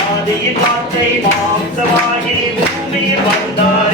ஆதியின் வார்த்தை மாம்சமாகி பூமியில் வந்தார்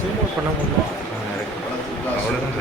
சீக்கிரம் பண்ண முடியல. அவ்வளோதான்